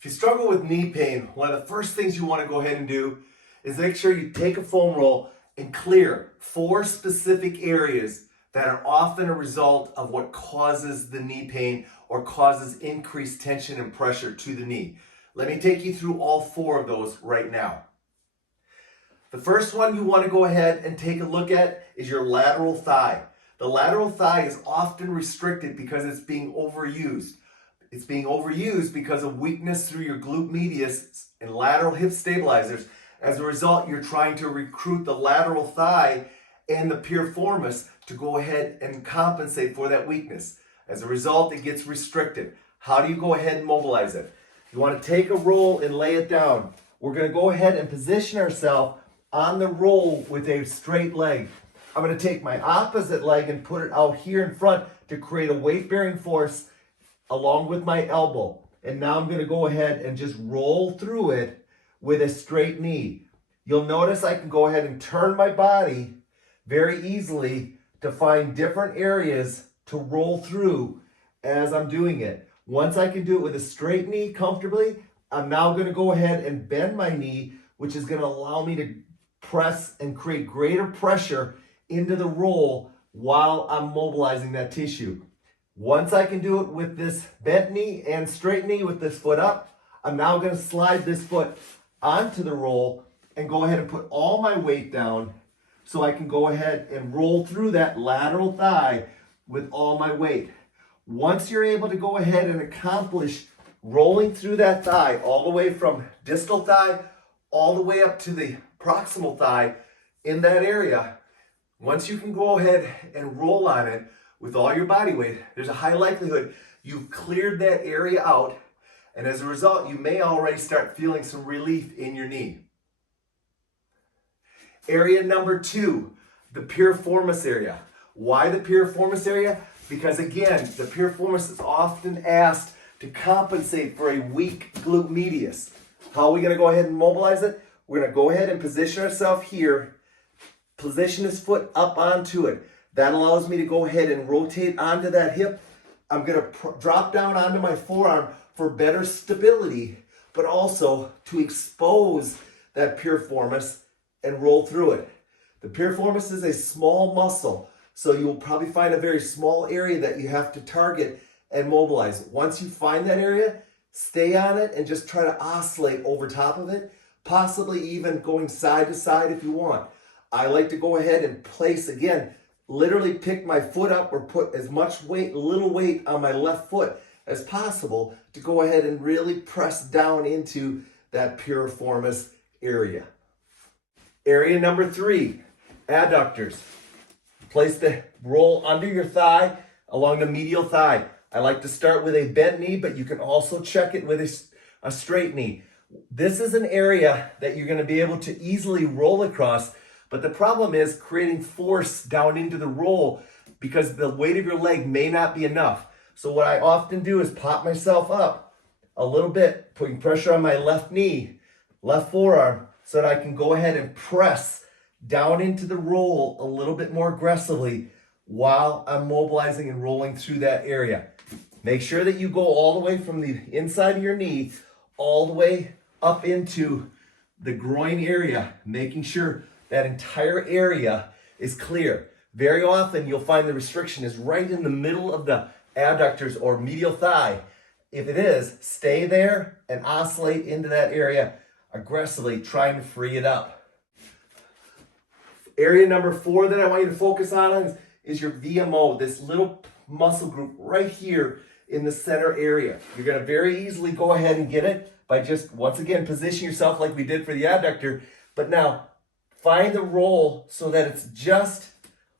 If you struggle with knee pain, one of the first things you want to go ahead and do is make sure you take a foam roll and clear 4 specific areas that are often a result of what causes the knee pain or causes increased tension and pressure to the knee. Let me take you through all 4 of those right now. The first one you want to go ahead and take a look at is your lateral thigh. The lateral thigh is often restricted because it's being overused. It's being overused because of weakness through your glute medius and lateral hip stabilizers. As a result, you're trying to recruit the lateral thigh and the piriformis to go ahead and compensate for that weakness. As a result, it gets restricted. How do you go ahead and mobilize it? You want to take a roll and lay it down. We're going to go ahead and position ourselves on the roll with a straight leg. I'm going to take my opposite leg and put it out here in front to create a weight-bearing force along with my elbow. And now I'm going to go ahead and just roll through it with a straight knee. You'll notice I can go ahead and turn my body very easily to find different areas to roll through as I'm doing it. Once I can do it with a straight knee comfortably, I'm now going to go ahead and bend my knee, which is going to allow me to press and create greater pressure into the roll while I'm mobilizing that tissue. Once I can do it with this bent knee and straight knee with this foot up, I'm now going to slide this foot onto the roll and go ahead and put all my weight down so I can go ahead and roll through that lateral thigh with all my weight. Once you're able to go ahead and accomplish rolling through that thigh all the way from distal thigh all the way up to the proximal thigh in that area, once you can go ahead and roll on it with all your body weight, there's a high likelihood you've cleared that area out, and as a result, you may already start feeling some relief in your knee. Area number 2, the piriformis area. Why the piriformis area? Because again, the piriformis is often asked to compensate for a weak glute medius. How are we going to go ahead and mobilize it? We're going to go ahead and position ourselves here, position this foot up onto it. That allows me to go ahead and rotate onto that hip. I'm going to drop down onto my forearm for better stability, but also to expose that piriformis and roll through it. The piriformis is a small muscle, so you'll probably find a very small area that you have to target and mobilize. Once you find that area, stay on it and just try to oscillate over top of it, possibly even going side to side if you want. I like to go ahead and place, again, literally pick my foot up or put as much weight, little weight on my left foot as possible to go ahead and really press down into that piriformis area. Area number 3, adductors. Place the roll under your thigh along the medial thigh. I like to start with a bent knee, but you can also check it with a straight knee. This is an area that you're going to be able to easily roll across, but the problem is creating force down into the roll because the weight of your leg may not be enough. So what I often do is pop myself up a little bit, putting pressure on my left knee, left forearm, so that I can go ahead and press down into the roll a little bit more aggressively while I'm mobilizing and rolling through that area. Make sure that you go all the way from the inside of your knee all the way up into the groin area, making sure that entire area is clear. Very often you'll find the restriction is right in the middle of the adductors or medial thigh. If it is, stay there and oscillate into that area aggressively, trying to free it up. Area number 4 that I want you to focus on is your VMO, this little muscle group right here in the center area. You're going to very easily go ahead and get it by just, once again, position yourself like we did for the adductor. But now, find the roll so that it's just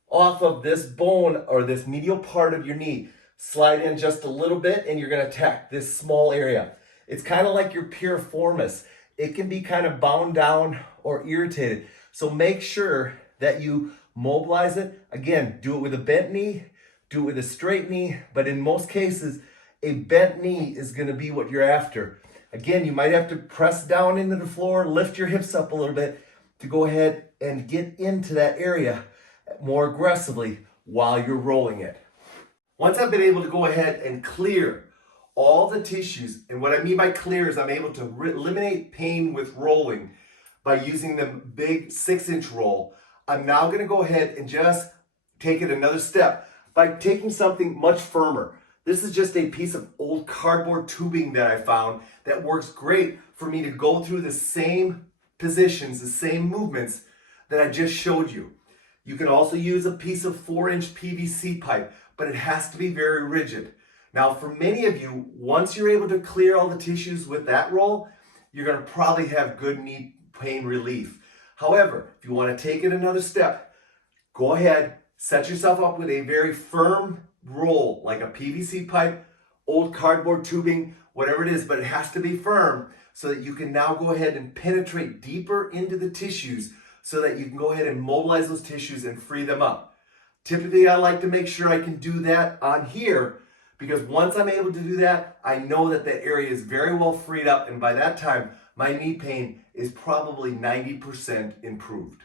off of this bone or this medial part of your knee. Slide in just a little bit and you're going to attack this small area. It's kind of like your piriformis. It can be kind of bound down or irritated. So make sure that you mobilize it. Again, do it with a bent knee, do it with a straight knee, but in most cases, a bent knee is going to be what you're after. Again, you might have to press down into the floor, lift your hips up a little bit to go ahead and get into that area more aggressively while you're rolling it. Once I've been able to go ahead and clear all the tissues. And what I mean by clear is I'm able to eliminate pain with rolling by using the big 6-inch roll. I'm now going to go ahead and just take it another step by taking something much firmer. This is just a piece of old cardboard tubing that I found that works great for me to go through the same positions, the same movements that I just showed you. You can also use a piece of 4-inch PVC pipe, but it has to be very rigid. Now, for many of you, once you're able to clear all the tissues with that roll, you're going to probably have good knee pain relief. However, if you want to take it another step, go ahead, set yourself up with a very firm roll, like a PVC pipe, old cardboard tubing, whatever it is, but it has to be firm so that you can now go ahead and penetrate deeper into the tissues so that you can go ahead and mobilize those tissues and free them up. Typically, I like to make sure I can do that on here, because once I'm able to do that, I know that the area is very well freed up, and by that time, my knee pain is probably 90% improved.